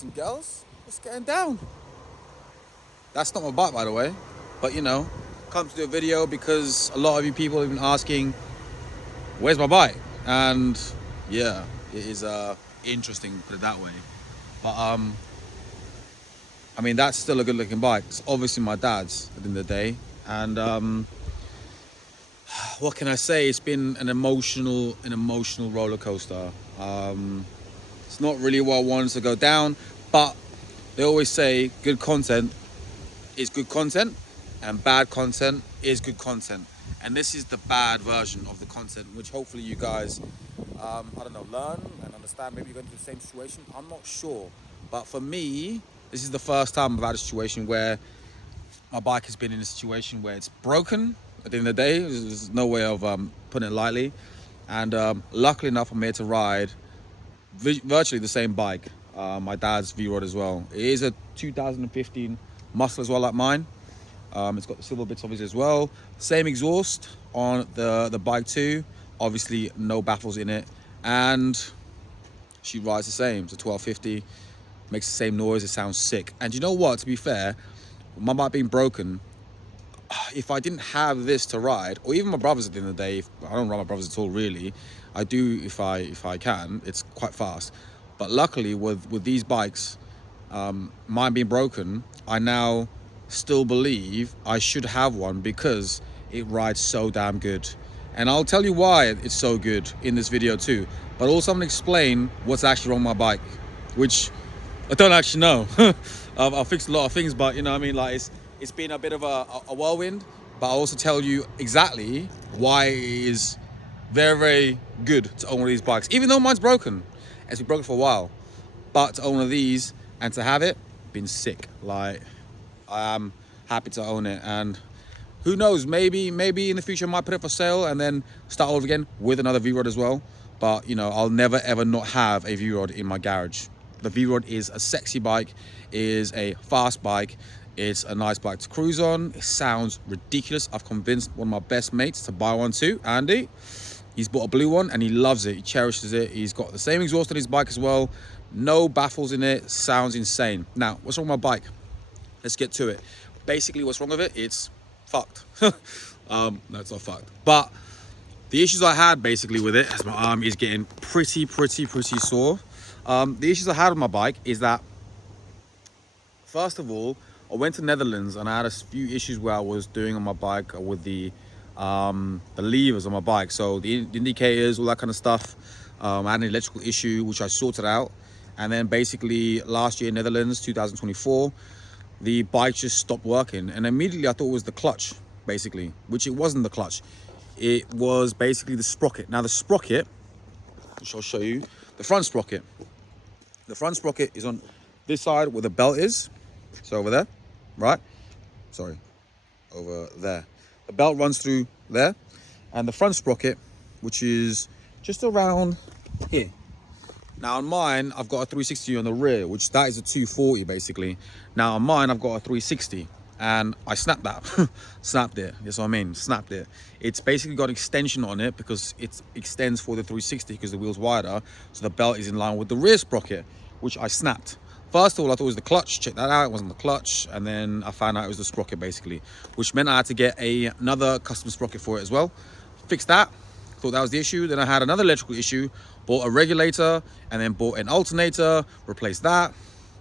boys and girls, what's getting down? That's not my bike, by the way, but you know, come to do a video because a lot of you people have been asking, where's my bike? And yeah, it is interesting, put it that way. But I mean, that's still a good looking bike. It's obviously my dad's at the end of the day. And what can I say? It's been an emotional roller coaster. It's not really what I wanted to go down, but they always say good content is good content and bad content is good content. And this is the bad version of the content, which hopefully you guys, I don't know, learn and understand. Maybe you're going through the same situation. I'm not sure. But for me, this is the first time I've had a situation where my bike has been in a situation where it's broken. At the end of the day, there's no way of putting it lightly. And luckily enough, I'm here to ride virtually the same bike, my dad's V-Rod as well. It is a 2015 Muscle as well, like mine. It's got the silver bits obviously as well. Same exhaust on the bike too. Obviously no baffles in it. And she rides the same. It's a 1250. Makes the same noise. It sounds sick. And you know what? To be fair, my bike being broken, if I didn't have this to ride, or even my brothers at the end of the day, I don't ride my brothers at all really. I do if I can. It's quite fast. But luckily with these bikes, mine being broken, I now still believe I should have one because it rides so damn good. And I'll tell you why it's so good in this video too. But also I'm gonna explain what's actually wrong with my bike, which I don't actually know. I've fixed a lot of things, but you know what I mean, like it's been a bit of a whirlwind. But I'll also tell you exactly why it is very, very good to own one of these bikes. Even though mine's broken. It's been broken for a while. But to own one of these and to have it, been sick. Like, I am happy to own it. And who knows, maybe in the future I might put it for sale and then start over again with another V-Rod as well. But, you know, I'll never ever not have a V-Rod in my garage. The V-Rod is a sexy bike, is a fast bike. It's a nice bike to cruise on. It sounds ridiculous. I've convinced one of my best mates to buy one too, Andy. He's bought a blue one and he loves it. He cherishes it. He's got the same exhaust on his bike as well. No baffles in it. Sounds insane. Now, what's wrong with my bike? Let's get to it. Basically, what's wrong with it? It's fucked. No, it's not fucked. But the issues I had basically with it, as my arm is getting pretty sore. The issues I had with my bike is that, first of all, I went to Netherlands and I had a few issues where I was doing on my bike with the levers on my bike. So the indicators, all that kind of stuff. I had an electrical issue, which I sorted out. And then basically last year in Netherlands, 2024, the bike just stopped working. And immediately I thought it was the clutch, basically, which it wasn't the clutch. It was basically the sprocket. Now the sprocket, which I'll show you, the front sprocket. The front sprocket is on this side where the belt is. So over there, right? Sorry, over there. The belt runs through there. And the front sprocket, which is just around here. Now on mine, I've got a 360 on the rear, which that is a 240 basically. Now on mine, I've got a 360 and I snapped that. Snapped it, that's what I mean, snapped it. It's basically got an extension on it because it extends for the 360 because the wheel's wider. So the belt is in line with the rear sprocket, which I snapped. First of all, I thought it was the clutch. Check that out, it wasn't the clutch. And then I found out it was the sprocket basically, which meant I had to get another custom sprocket for it as well. Fixed that, thought that was the issue. Then I had another electrical issue, bought a regulator and then bought an alternator, replaced that.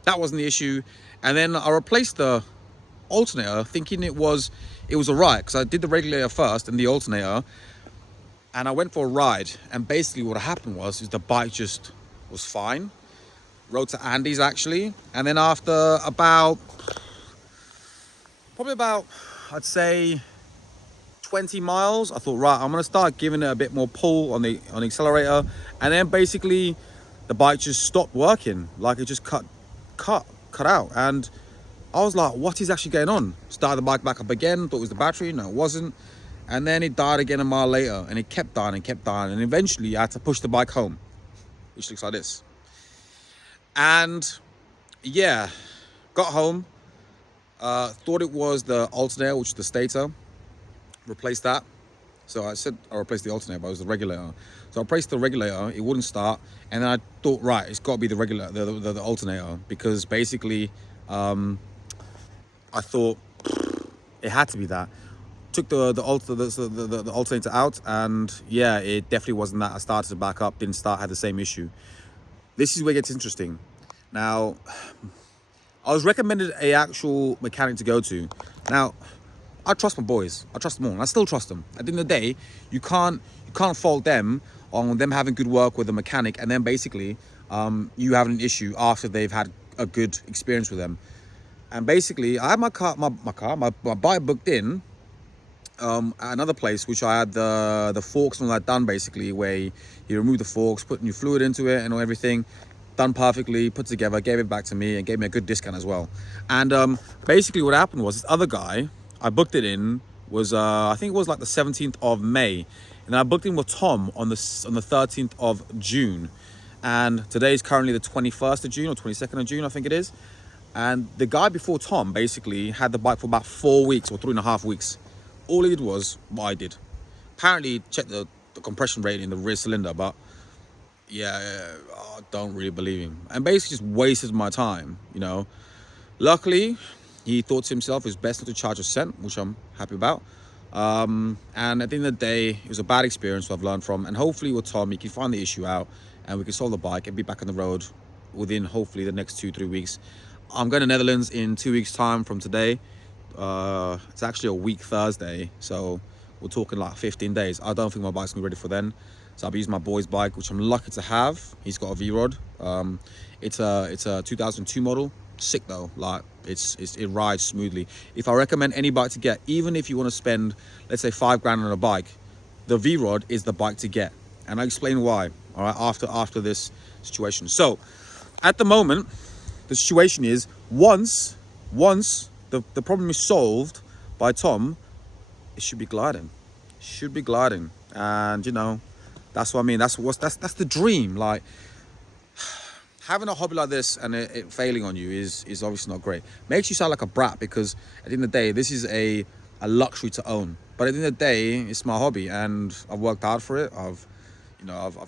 That wasn't the issue. And then I replaced the alternator thinking it was all right, because I did the regulator first and the alternator, and I went for a ride. And basically what happened was the bike just was fine. Rode to Andy's actually, and then after probably about I'd say 20 miles, I thought, right, I'm gonna start giving it a bit more pull on the accelerator, and then basically the bike just stopped working. Like it just cut out, and I was like, what is actually going on? Started the bike back up again, thought it was the battery. No, it wasn't. And then it died again a mile later, and it kept dying, and eventually I had to push the bike home, which looks like this. And yeah, got home, thought it was the alternator, which is the stator. Replaced that, So I said I replaced the alternator, but it was the regulator. So I replaced the regulator, it wouldn't start, and then I thought, right, it's got to be the regulator, the alternator, because basically, I thought it had to be that. Took the alternator out, and yeah, it definitely wasn't that. I started to back up, didn't start, had the same issue. This is where it gets interesting. Now, I was recommended a actual mechanic to go to. Now, I trust my boys. I trust them all. And I still trust them. At the end of the day, you can't fault them on them having good work with a mechanic, and then basically you having an issue after they've had a good experience with them. And basically, I had my bike booked in at another place, which I had the forks and all that done, basically, where you remove the forks, put new fluid into it and everything, done perfectly, put together, gave it back to me, and gave me a good discount as well. And basically what happened was, this other guy, I booked it in, was I think it was like the 17th of May, and I booked in with Tom on the 13th of June, and today is currently the 21st of June or 22nd of June, I think it is. And the guy before Tom basically had the bike for about 4 weeks or 3.5 weeks. All he did was what I did. Apparently checked the compression rate in the rear cylinder, but yeah, I don't really believe him. And basically just wasted my time, you know. Luckily, he thought to himself it's best not to charge a cent, which I'm happy about. And at the end of the day, it was a bad experience that I've learned from. And hopefully with Tom, he can find the issue out and we can solve the bike and be back on the road within hopefully the next 2-3 weeks. I'm going to Netherlands in 2 weeks' time from today. It's actually a week Thursday, so we're talking like 15 days. I don't think my bike's gonna be ready for then. So I'll be using my boy's bike, which I'm lucky to have. He's got a V-Rod. It's a 2002 model. Sick though, like it rides smoothly. If I recommend any bike to get, even if you want to spend, let's say, $5 grand on a bike, the V-Rod is the bike to get. And I'll explain why, all right, after this situation. So at the moment, the situation is once the problem is solved by Tom, it should be gliding. Should be gliding. And you know, that's what I mean. That's the dream. Like, having a hobby like this and it failing on you is obviously not great. Makes you sound like a brat, because at the end of the day, this is a luxury to own. But at the end of the day, it's my hobby and I've worked hard for it. I've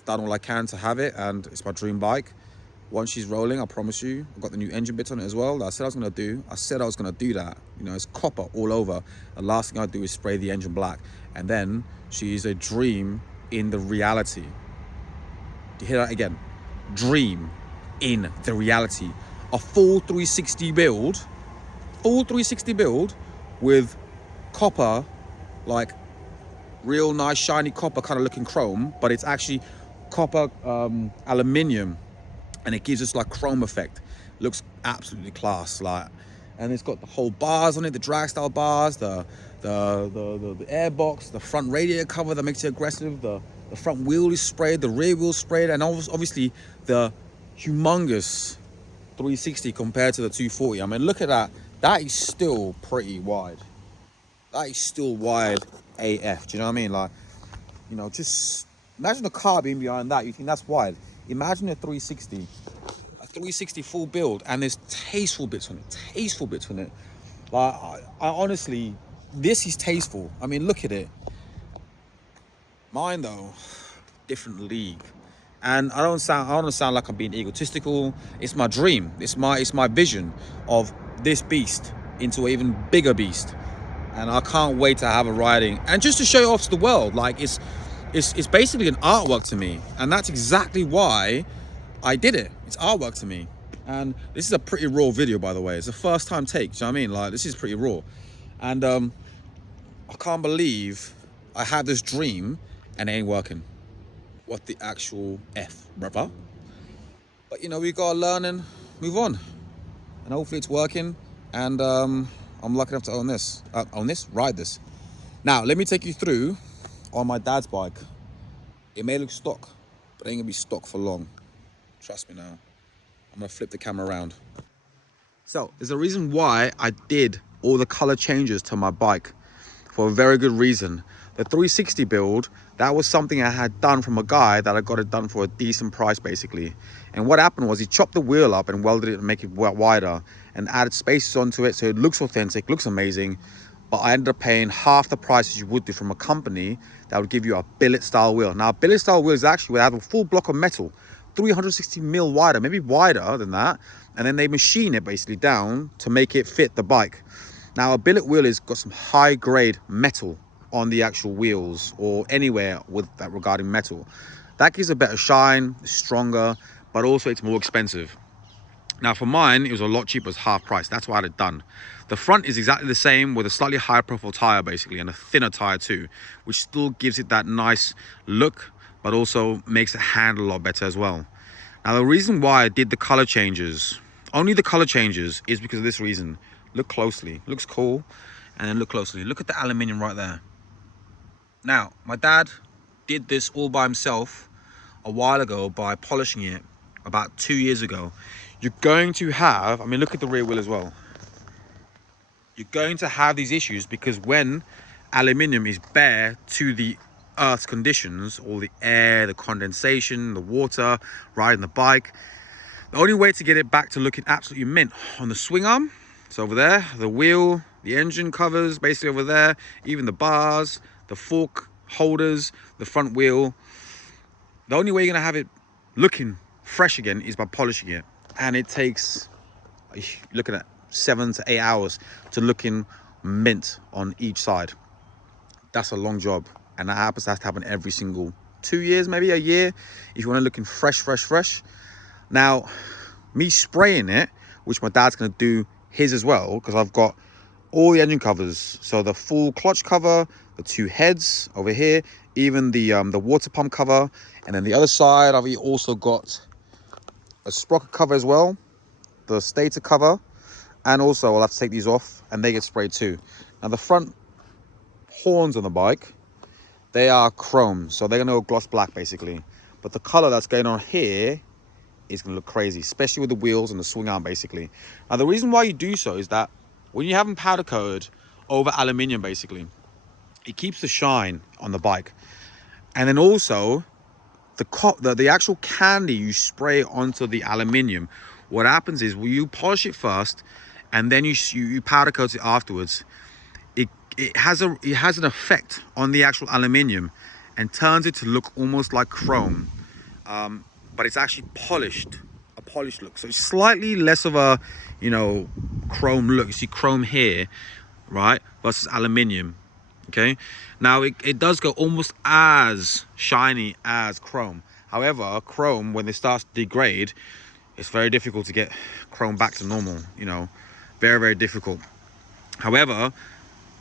done all I can to have it, and it's my dream bike. Once she's rolling, I promise you, I've got the new engine bits on it as well that I said I was gonna do. I said I was gonna do that. You know, it's copper all over. The last thing I do is spray the engine black. And then she's a dream in the reality. Do you hear that again? Dream in the reality. A full 360 build with copper, like real nice shiny copper kind of looking chrome, but it's actually copper aluminium. And it gives us like chrome effect. Looks absolutely class, like, and it's got the whole bars on it, the drag style bars, the air box, the front radiator cover that makes it aggressive, the front wheel is sprayed, the rear wheel sprayed, and obviously the humongous 360 compared to the 240. I mean, look at that. That is still pretty wide. That is still wide AF. Do you know what I mean? Like, you know, just imagine a car being behind that. You think that's wide? Imagine a 360 full build, and there's tasteful bits on it. Like, I honestly, this is tasteful. I mean, look at it. Mine though, different league. And I don't sound like I'm being egotistical. It's my dream. It's my vision of this beast into an even bigger beast. And I can't wait to have a riding and just to show it off to the world. Like, it's basically an artwork to me, and that's exactly why I did it. It's artwork to me. And this is a pretty raw video, by the way. It's a first time take. Do you know what I mean? Like, this is pretty raw. And I can't believe I had this dream and it ain't working. What the actual F, brother? But you know, we gotta learn and move on. And hopefully it's working. And I'm lucky enough to ride this. Now, let me take you through on my dad's bike. It may look stock, but it ain't gonna be stock for long. Trust me now. I'm gonna flip the camera around. So there's a reason why I did all the color changes to my bike, for a very good reason. The 360 build, that was something I had done from a guy that I got it done for a decent price, basically. And what happened was he chopped the wheel up and welded it to make it wider and added spaces onto it, so it looks authentic, looks amazing. but I ended up paying half the price as you would do from a company that would give you a billet style wheel. Now, a billet style wheel is actually where they have a full block of metal, 360 mil wider, maybe wider than that. And then they machine it basically down to make it fit the bike. Now, a billet wheel has got some high grade metal on the actual wheels or anywhere with that regarding metal. That gives a better shine, stronger, but also it's more expensive. Now for mine, it was a lot cheaper, it's half price. That's why I had it done. The front is exactly the same with a slightly higher profile tire basically, and a thinner tire too, which still gives it that nice look, but also makes it handle a lot better as well. Now the reason why I did the color changes, only the color changes, is because of this reason. Look closely, looks cool. And then look closely, look at the aluminium right there. Now, my dad did this all by himself a while ago by polishing it about 2 years ago. You're going to have, I mean, look at the rear wheel as well. You're going to have these issues because when aluminium is bare to the earth's conditions, all the air, the condensation, the water, riding the bike, the only way to get it back to looking absolutely mint on the swing arm, it's over there, the wheel, the engine covers basically over there, even the bars, the fork holders, the front wheel. The only way you're gonna have it looking fresh again is by polishing it. And it takes, looking at 7 to 8 hours to looking mint on each side. That's a long job. And that has to happen every single 2 years, maybe a year, if you want it looking fresh. Now, me spraying it, which my dad's gonna do his as well, because I've got all the engine covers. So the full clutch cover, the 2 heads over here, even the water pump cover, and then the other side I've also got a sprocket cover as well, the stator cover, and also I'll have to take these off and they get sprayed too. Now the front horns on the bike, they are chrome, so they're gonna go gloss black basically. But the color that's going on here is gonna look crazy, especially with the wheels and the swing arm basically. Now the reason why you do so is that when you have them powder coated over aluminium basically, it keeps the shine on the bike. And then also the actual candy you spray onto the aluminium, what happens is you polish it first and then you powder coat it afterwards. It has an effect on the actual aluminium and turns it to look almost like chrome, but it's actually a polished look. So it's slightly less of a, chrome look. You see chrome here, right, versus aluminium. Okay, now it does go almost as shiny as chrome. However, chrome, when it starts to degrade, it's very difficult to get chrome back to normal, very difficult. However,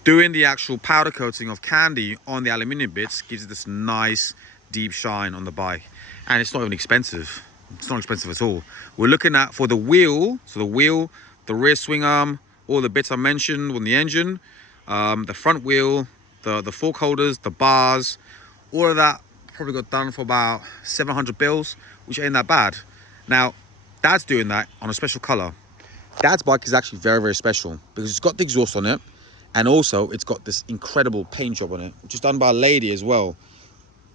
doing the actual powder coating of candy on the aluminium bits gives it this nice deep shine on the bike, and it's not even expensive. It's not expensive at all. We're looking at, for the wheel, so the wheel, the rear swing arm, all the bits I mentioned on the engine, the front wheel, the fork holders, the bars, all of that probably got done for about 700 bills, which ain't that bad. Now, Dad's doing that on a special color. Dad's bike is actually very special because it's got the exhaust on it, and also it's got this incredible paint job on it, which is done by a lady as well.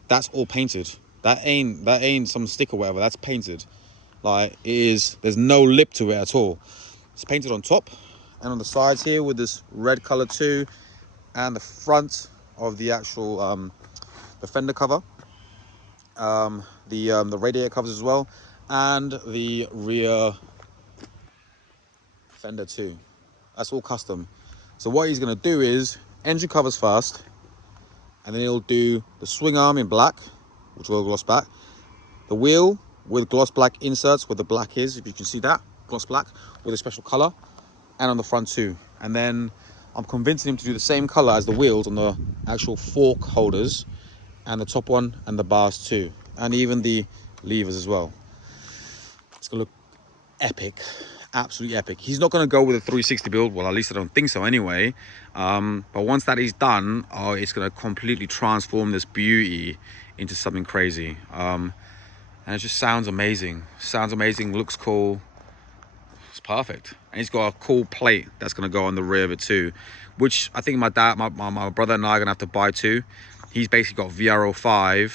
That's all painted. That ain't some stick or whatever. That's painted. Like, it is. There's no lip to it at all. It's painted on top and on the sides here with this red color too, and the front of the actual the fender cover, the radiator covers as well, and the rear fender too. That's all custom. So what he's gonna do is engine covers first, and then he'll do the swing arm in black, which will gloss black, the wheel with gloss black inserts where the black is, if you can see that, gloss black with a special color, and on the front too. And then I'm convincing him to do the same color as the wheels on the actual fork holders and the top one and the bars too, and even the levers as well. It's gonna look epic, absolutely epic. He's not gonna go with a 360 build, well, at least I don't think so anyway, but once that is done, it's gonna completely transform this beauty into something crazy, and it just sounds amazing, looks cool. It's perfect. And he's got a cool plate that's going to go on the rear of it too, which I think my dad, my brother and I are going to have to buy too. He's basically got VRO5,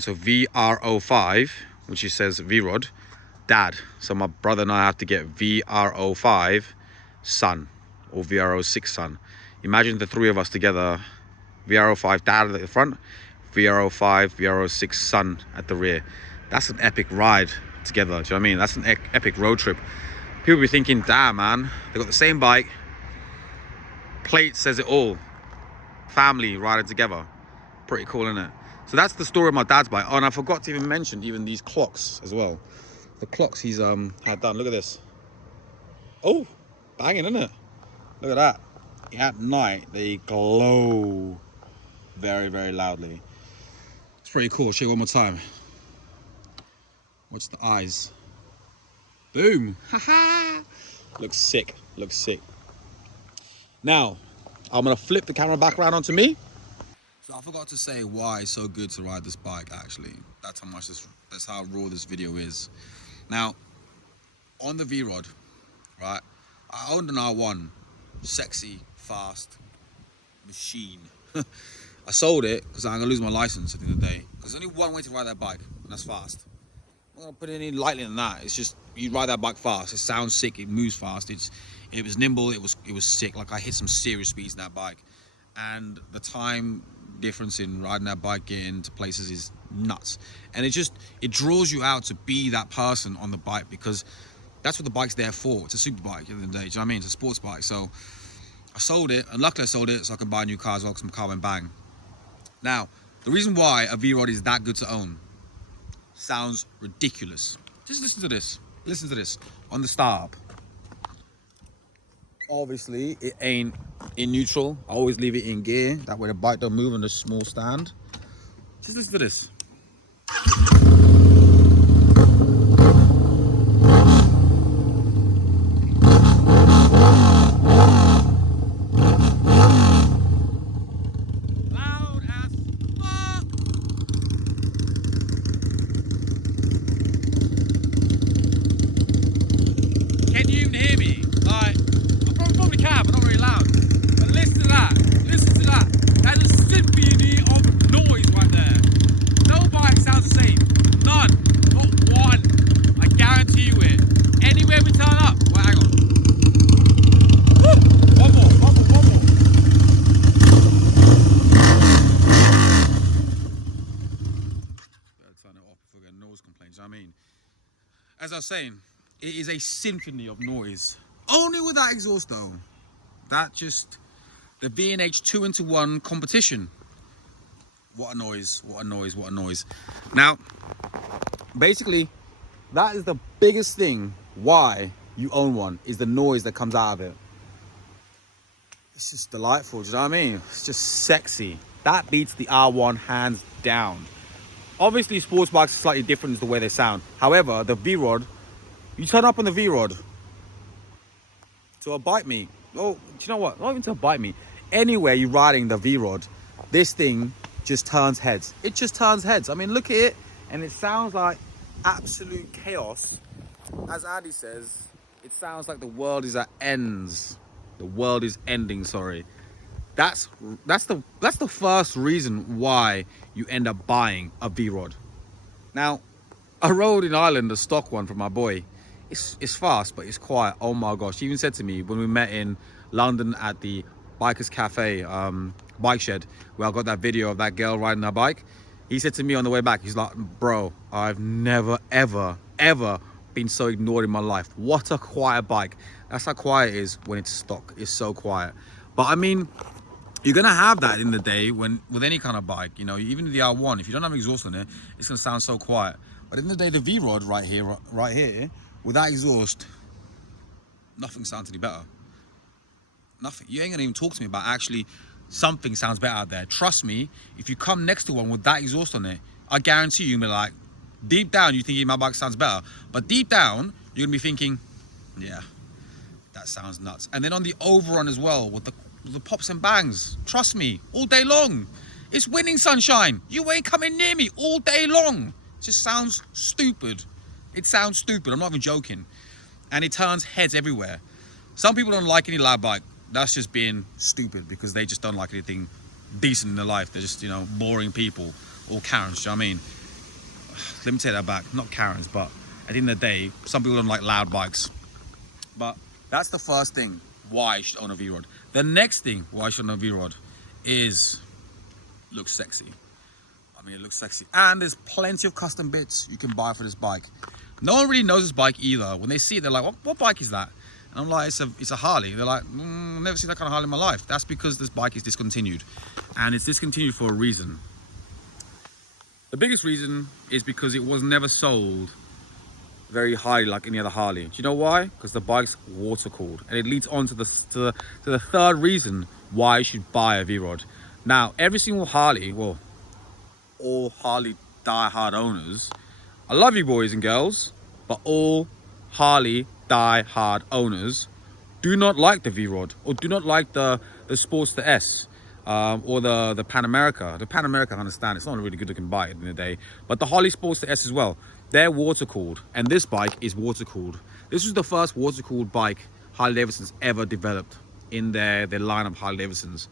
so VRO5, which he says V-Rod, Dad. So my brother and I have to get VRO5 Sun or VRO6 Sun. Imagine the three of us together, VR05 dad at the front, VR05, VR06 son at the rear. That's an epic ride together, do you know what I mean? That's an epic road trip. People be thinking, damn man, they got the same bike, plate says it all, family riding together. Pretty cool, isn't it? So that's the story of my dad's bike. Oh, and I forgot to even mention even these clocks as well. The clocks he's had done. Look at this. Oh, banging, isn't it? Look at that. At night they glow very, very loudly. It's pretty cool. I'll show you one more time. Watch the eyes. Boom. Haha. Looks sick. Looks sick. Now I'm gonna flip the camera back around onto me. So I forgot to say why it's so good to ride this bike. Actually, that's how raw this video is. Now, on the V-Rod, right, I owned an R1, sexy, fast machine. I sold it because I'm gonna lose my license at the end of the day. There's only one way to ride that bike, and that's fast. I'm not gonna put it any lightly than that. It's just you ride that bike fast. It sounds sick. It moves fast. It was nimble. It was sick. Like I hit some serious speeds in that bike, and the time difference in riding that bike getting to places is nuts. And it draws you out to be that person on the bike, because that's what the bike's there for. It's a super bike at the end of the day. Do you know what I mean? It's a sports bike. So I sold it, and luckily I sold it so I could buy a new car as well, because my car went bang. Now, the reason why a V-Rod is that good to own sounds ridiculous. Just listen to this. Listen to this on the start. Obviously, it ain't in neutral. I always leave it in gear. That way the bike don't move on the small stand. Just listen to this. As I was saying, it is a symphony of noise. Only with that exhaust though. That just, the B&H 2-into-1 competition. What a noise, what a noise, what a noise. Now, basically, that is the biggest thing why you own one, is the noise that comes out of it. It's just delightful, do you know what I mean? It's just sexy. That beats the R1 hands down. Obviously, sports bikes are slightly different as the way they sound. However, the V-Rod, you turn up on the V-Rod to a bike meet. Oh, do you know what? Not even to a bike meet. Anywhere you're riding the V-Rod, this thing just turns heads. It just turns heads. I mean, look at it, and it sounds like absolute chaos. As Andy says, it sounds like the world is at ends. The world is ending, sorry. That's the first reason why you end up buying a V-Rod. Now, I rode in Ireland a stock one from my boy. It's fast, but it's quiet. Oh my gosh. He even said to me when we met in London at the Bikers Cafe bike shed, where I got that video of that girl riding her bike. He said to me on the way back, he's like, bro, I've never, ever, ever been so ignored in my life. What a quiet bike. That's how quiet it is when it's stock. It's so quiet. But I mean, you're gonna have that in the day with any kind of bike, you know, even the R1, if you don't have exhaust on it, it's gonna sound so quiet. But in the day, the V-Rod right here, with that exhaust, nothing sounds any better. Nothing. You ain't gonna even talk to me about actually something sounds better out there. Trust me, if you come next to one with that exhaust on it, I guarantee you're gonna be like, deep down, you think my bike sounds better. But deep down, you're gonna be thinking, yeah, that sounds nuts. And then on the Overrun as well, with the pops and bangs, trust me, all day long. It's winning sunshine. You ain't coming near me all day long. It just sounds stupid. It sounds stupid, I'm not even joking. And it turns heads everywhere. Some people don't like any loud bike. That's just being stupid, because they just don't like anything decent in their life. They're just, you know, boring people, or Karens, do you know what I mean? Let me take that back, not Karens, but at the end of the day, some people don't like loud bikes. But that's the first thing why you should own a V-Rod. The next thing why I should know V-Rod is looks sexy. I mean, it looks sexy. And there's plenty of custom bits you can buy for this bike. No one really knows this bike either. When they see it, they're like, what bike is that? And I'm like, it's a Harley. They're like, I've never seen that kind of Harley in my life. That's because this bike is discontinued. And it's discontinued for a reason. The biggest reason is because it was never sold very highly like any other Harley. Do you know why? Because the bike's water cooled. And it leads on to the third reason why you should buy a V-Rod. Now, every single Harley, well, all Harley die-hard owners, I love you boys and girls, but all Harley die-hard owners do not like the V-Rod or do not like the Sportster S or the Pan America. The Pan America, I understand, it's not a really good looking bike at the end of the day, but the Harley Sportster S as well, they're water cooled, and this bike is water cooled. This was the first water cooled bike Harley Davidson's ever developed in their line of Harley Davidsons.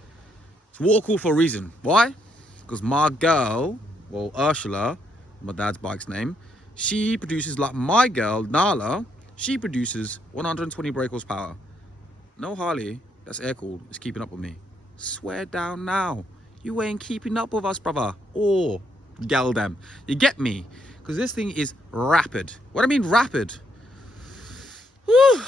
It's water cooled for a reason. Why? Because my girl, well, Ursula, my dad's bike's name, she produces, like my girl, Nala, she produces 120 brake horsepower. No Harley that's air cooled is keeping up with me. Swear down now. You ain't keeping up with us, brother. Or gal them. You get me? Because this thing is rapid. What I mean rapid? Whew.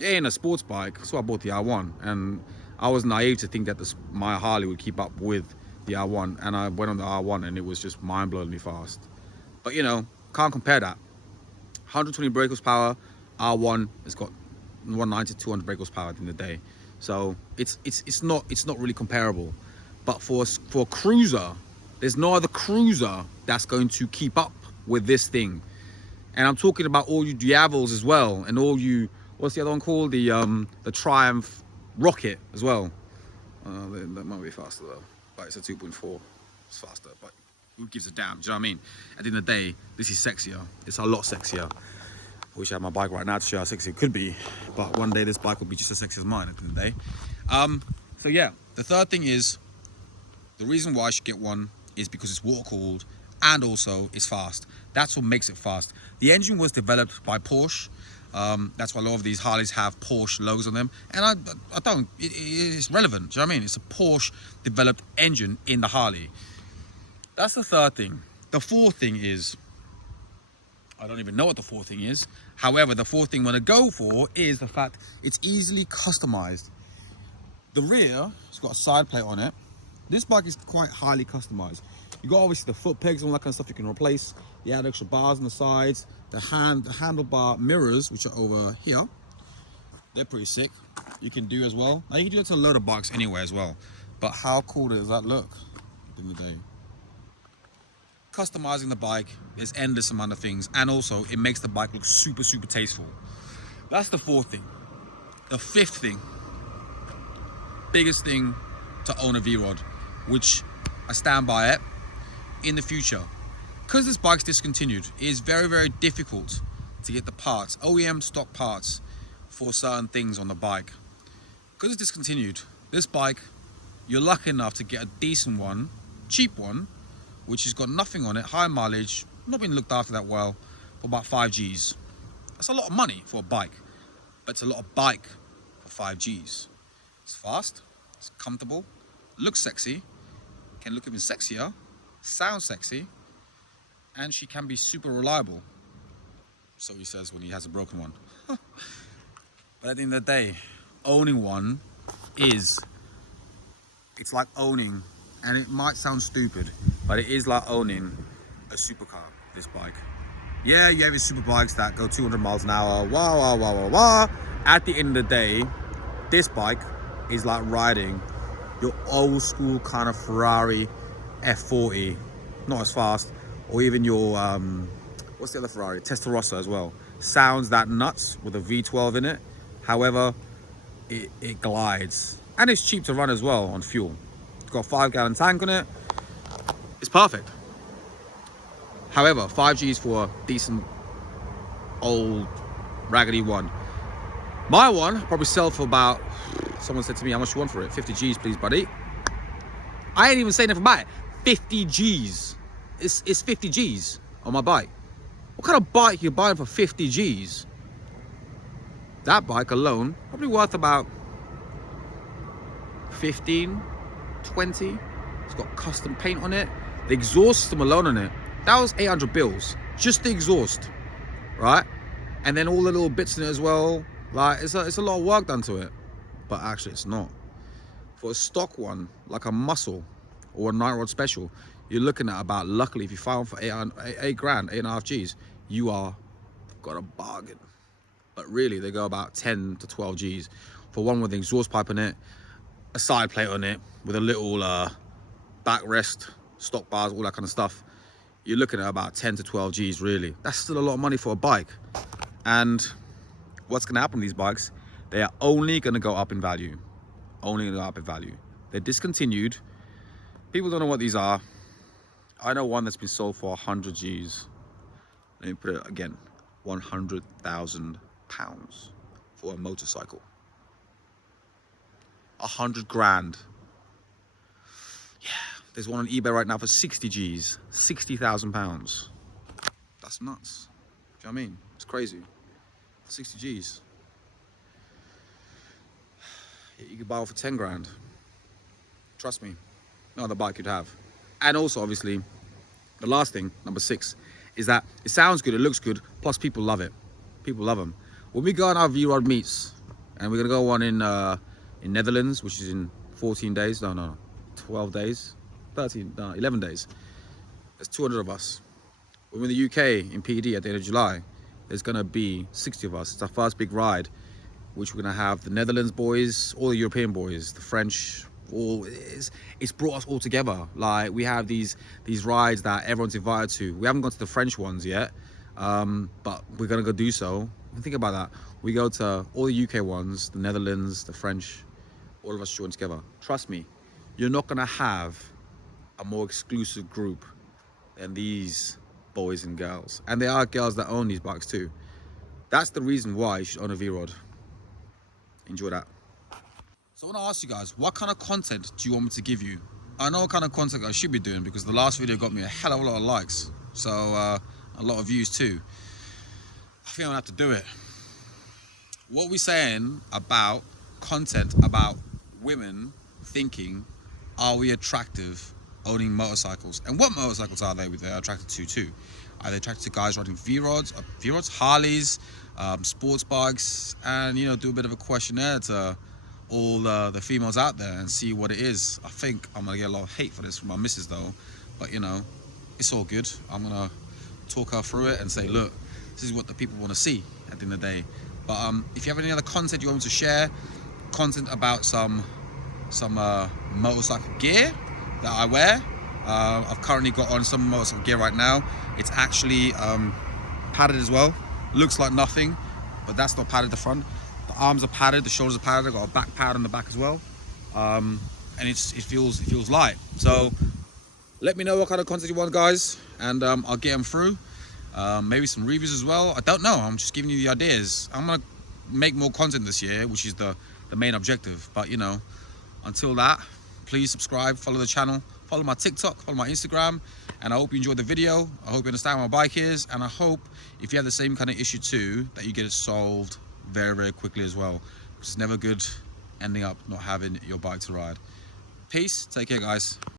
It ain't a sports bike, so I bought the R1. And I was naive to think that my Harley would keep up with the R1, and I went on the R1 and it was just mind-blowingly fast. But you know, can't compare that. 120 brake horsepower, R1 has got 190 200 brake horsepower at the end of the day. So it's not really comparable. But for a cruiser, there's no other cruiser that's going to keep up with this thing. And I'm talking about all you Diavos as well, and all you, what's the other one called? The Triumph Rocket as well. That might be faster though. But it's a 2.4, it's faster, but who gives a damn, do you know what I mean? At the end of the day, this is sexier, it's a lot sexier. I wish I had my bike right now to show how sexy it could be, but one day this bike will be just as sexy as mine at the end of the day. So yeah, the third thing is, the reason why I should get one is because it's water cooled and also it's fast. That's what makes it fast. The engine was developed by Porsche. That's why a lot of these Harleys have Porsche logos on them, and I don't, it's relevant, do you know what I mean? It's a Porsche developed engine in the Harley. That's the third thing. The fourth thing is, I don't even know what the fourth thing is. However, the fourth thing I'm gonna go for is the fact it's easily customized. The rear, it's got a side plate on it. This bike is quite highly customized. You got obviously the foot pegs and all that kind of stuff you can replace. You add extra bars on the sides. The handlebar mirrors, which are over here, they're pretty sick. You can do as well. Now you can do it to a load of bikes anyway as well. But how cool does that look at the end of the day? Customizing the bike, there's endless amount of things, and also it makes the bike look super tasteful. That's the fourth thing. The fifth thing, biggest thing to own a V-Rod, which I stand by it in the future. Because this bike's discontinued, it is very difficult to get the parts, OEM stock parts for certain things on the bike. Because it's discontinued, this bike, you're lucky enough to get a decent one, cheap one, which has got nothing on it, high mileage, not been looked after that well, for about 5 Gs. That's a lot of money for a bike, but it's a lot of bike for 5 Gs. It's fast, it's comfortable, looks sexy, can look even sexier, sounds sexy, and she can be super reliable. So he says when he has a broken one. But at the end of the day, owning one it's like owning, and it might sound stupid, but it is like owning a supercar, this bike. Yeah, you have your super bikes that go 200 miles an hour, wah. At the end of the day, this bike is like riding your old school kind of Ferrari F40, not as fast, or even your, what's the other Ferrari? Testarossa as well. Sounds that nuts with a V12 in it. However, it glides. And it's cheap to run as well on fuel. It's got a 5-gallon tank on it. It's perfect. However, 5 Gs for a decent old raggedy one. My one probably sell for about, someone said to me, how much you want for it? 50 Gs, please, buddy. I ain't even saying nothing about it. 50 Gs. It's 50 Gs on my bike. What kind of bike you buying for 50 Gs? That bike alone, probably worth about 15, 20. It's got custom paint on it. The exhaust system alone on it, that was 800 bills. Just the exhaust, right? And then all the little bits in it as well. Like, it's a lot of work done to it. But actually, it's not. For a stock one, like a Muscle or a Night Rod Special, you're looking at about, luckily, if you find one for 8 grand, 8.5 G's, you are got a bargain. But really, they go about 10 to 12 G's for one with an exhaust pipe on it, a side plate on it, with a little backrest, stock bars, all that kind of stuff. You're looking at about 10 to 12 G's, really. That's still a lot of money for a bike. And what's going to happen with these bikes? They are only going to go up in value. Only going to go up in value. They're discontinued. People don't know what these are. I know one that's been sold for 100 G's. Let me put it again. 100,000 pounds for a motorcycle. 100 grand. Yeah, there's one on eBay right now for 60 G's, 60,000 pounds. That's nuts. Do you know what I mean? It's crazy. 60 G's. You could buy one for 10 grand. Trust me, no other bike you'd have. And also, obviously, the last thing, number 6, is that it sounds good, it looks good, plus people love it. People love them. When we go on our V-Rod meets, and we're gonna go one in Netherlands, which is in 14 days, no, 12 days, 11 days. There's 200 of us. When we're in the UK, in PD, at the end of July, there's gonna be 60 of us. It's our first big ride, which we're gonna have the Netherlands boys, all the European boys, the French, all. It's brought us all together. Like, we have these rides that everyone's invited to. We haven't gone to the French ones yet, but we're gonna go do so. And think about that. We go to all the UK ones, the Netherlands, the French, all of us join together. Trust me, you're not gonna have a more exclusive group than these boys and girls. And there are girls that own these bikes too. That's the reason why you should own a V-Rod. Enjoy that. So I want to ask you guys, what kind of content do you want me to give you? I know what kind of content I should be doing, because the last video got me a hell of a lot of likes. So a lot of views too. I think I'm gonna have to do it. What are we saying about content about women thinking, are we attractive owning motorcycles? And what motorcycles are they attracted to too? Are they attracted to guys riding V-Rods, Harleys, sports bikes, and, you know, do a bit of a questionnaire to all the females out there and see what it is. I think I'm gonna get a lot of hate for this from my missus though, but you know, it's all good. I'm gonna talk her through it and say, look, this is what the people want to see at the end of the day. But if you have any other content you want me to share, content about some motorcycle gear that I wear, I've currently got on some motorcycle gear right now. It's actually padded as well. Looks like nothing, but that's not padded. The front, the arms are padded, the shoulders are padded. I've got a back pad on the back as well, and it feels light. So let me know what kind of content you want, guys, and I'll get them through. Maybe some reviews as well. I don't know. I'm just giving you the ideas. I'm gonna make more content this year, which is the main objective. But you know, until that, please subscribe, follow the channel, follow my TikTok, follow my Instagram, and I hope you enjoyed the video. I hope you understand what my bike is, and I hope if you have the same kind of issue too, that you get it solved very, very quickly as well. It's never good ending up not having your bike to ride. Peace. Take care, guys.